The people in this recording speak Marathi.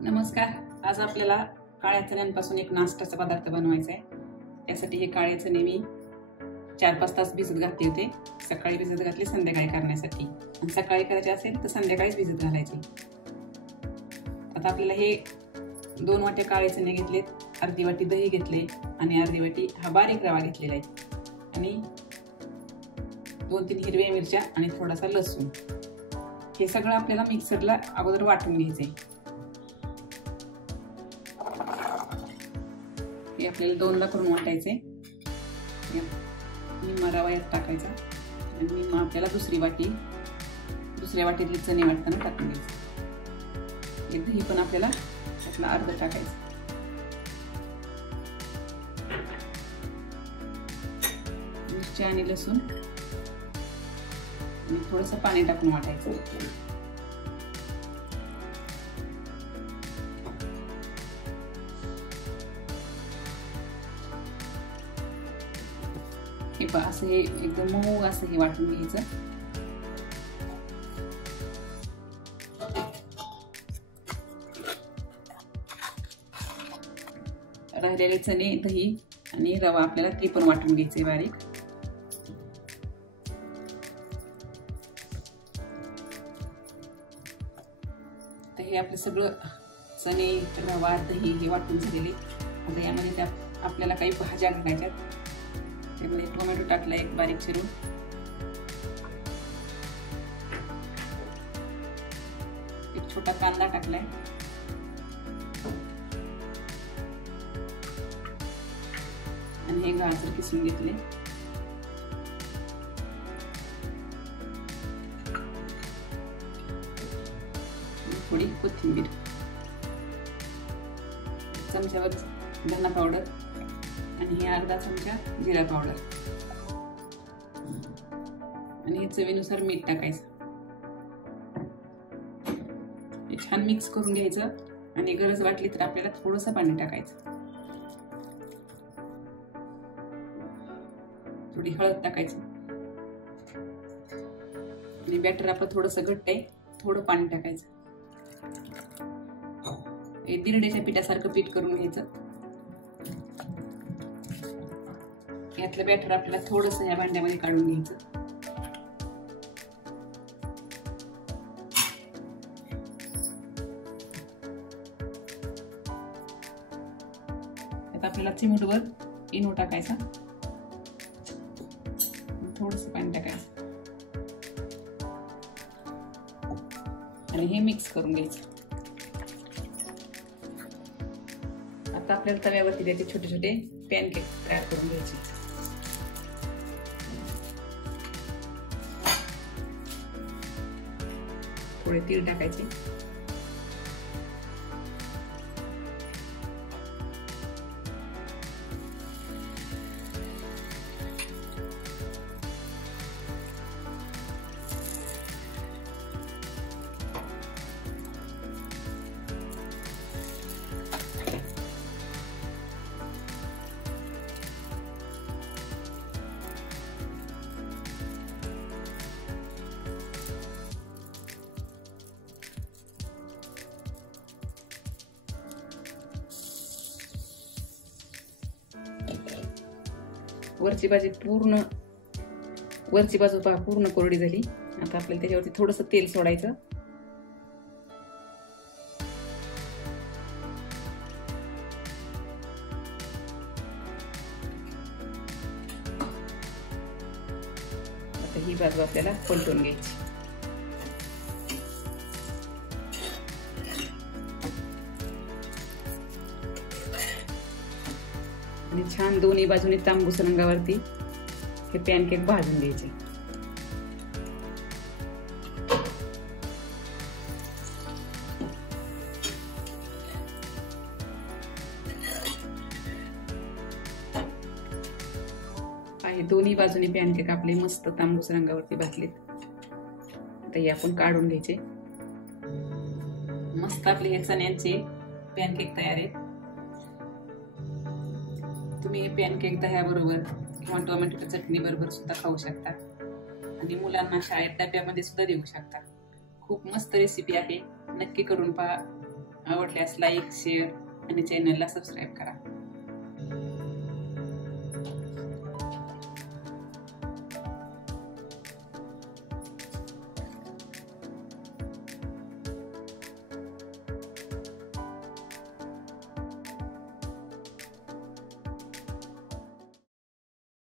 नमस्कार. आज आपल्याला काळ्या चण्यांपासून एक नाश्त्याचा पदार्थ बनवायचा आहे. यासाठी हे काळे चणे मी 4-5 तास भिजत घातले होते. सकाळी भिजत घातले संध्याकाळी करण्यासाठी, आणि सकाळी करायचे असेल तर संध्याकाळीच भिजत घालायचे. आता आपल्याला हे 2 वाट्या काळे चणे घेतलेत, अर्धी वाटी दही घेतले आणि अर्धी वाटी हा बारीक रवा घेतलेला आहे, आणि 2-3 हिरव्या मिरच्या आणि थोडासा लसूण. हे सगळं आपल्याला मिक्सरला अगोदर वाटून घ्यायचे. हे आपल्याला 2ला करून वाटायचे. निम्मा रवा यात टाकायचा आणि निम्मा आपल्याला दुसऱ्या वाटीतली चणे वाटताना टाकून घ्यायचे. दही पण आपल्याला त्यातला अर्ध टाकायचं. मिरच्या आणि लसूण आणि थोडंसं पाणी टाकून वाटायचं. हे पहा, असं हे एकदम मऊ असं हे वाटून घ्यायचं. राहिलेले चणे, दही आणि रवा आपल्याला ते पण वाटून घ्यायचे बारीक. तर हे आपलं सगळं चणे, रवा, दही हे वाटून झालेले. आता यामध्ये आपल्याला काही भाज्या घालायच्यात. त्यामध्ये टोमॅटो टाकला एक बारीक चिरून, एक छोटा कांदा टाकलाय, आणि हे गाजर किसून घेतले. थोडी कोथिंबीर, चमच्यावर धना पावडर आणि हे अर्धा चमचा जिरा पावडर, आणि हे चवीनुसार मीठ टाकायचं. हे छान मिक्स करून घ्यायचं, आणि गरज वाटली तर आपल्याला थोडंसं पाणी टाकायचं. थोडी हळद टाकायचं. आणि बॅटर आपलं थोडंसं घट्ट आहे, थोडं पाणी टाकायचं. हे दिरड्याच्या पिठासारखं पीठ करून घ्यायचं. यातलं बॅटर आपल्याला थोडंसं या भांड्यामध्ये काढून घ्यायचं. आता आपल्याला चिमूटभर इनो टाकायचा, थोडंसं पाणी टाकायचं, आणि हे मिक्स करून घ्यायचं. आता आपल्याला तव्यावरती त्याचे छोटे छोटे पॅनकेक तयार करून घ्यायचे. थोडे तीळ टाकायचे, वरची बाजू पहा पूर्ण कोरडी झाली. आता आपल्याला त्याच्यावरती थोडंसं तेल सोडायचं. आता ही बाजू आपल्याला पलटून घ्यायची. आणि छान दोन्ही बाजूने तांबूस रंगावरती हे पॅनकेक भाजून घ्यायचे. दोन्ही बाजूने पॅनकेक आपले मस्त तांबूस रंगावरती भाजलेत. आता हे आपण काढून घ्यायचे. मस्त आपले हे चण्यांचे पॅनकेक तयार आहेत. तुम्ही हे पॅनकेक दह्याबरोबर किंवा टोमॅटोच्या चटणी बरोबर सुद्धा खाऊ शकता, आणि मुलांना शाळेत डब्यामध्ये सुद्धा देऊ शकता. खूप मस्त रेसिपी आहे, नक्की करून पहा. आवडल्यास लाईक, शेअर आणि चॅनलला सबस्क्राईब करा.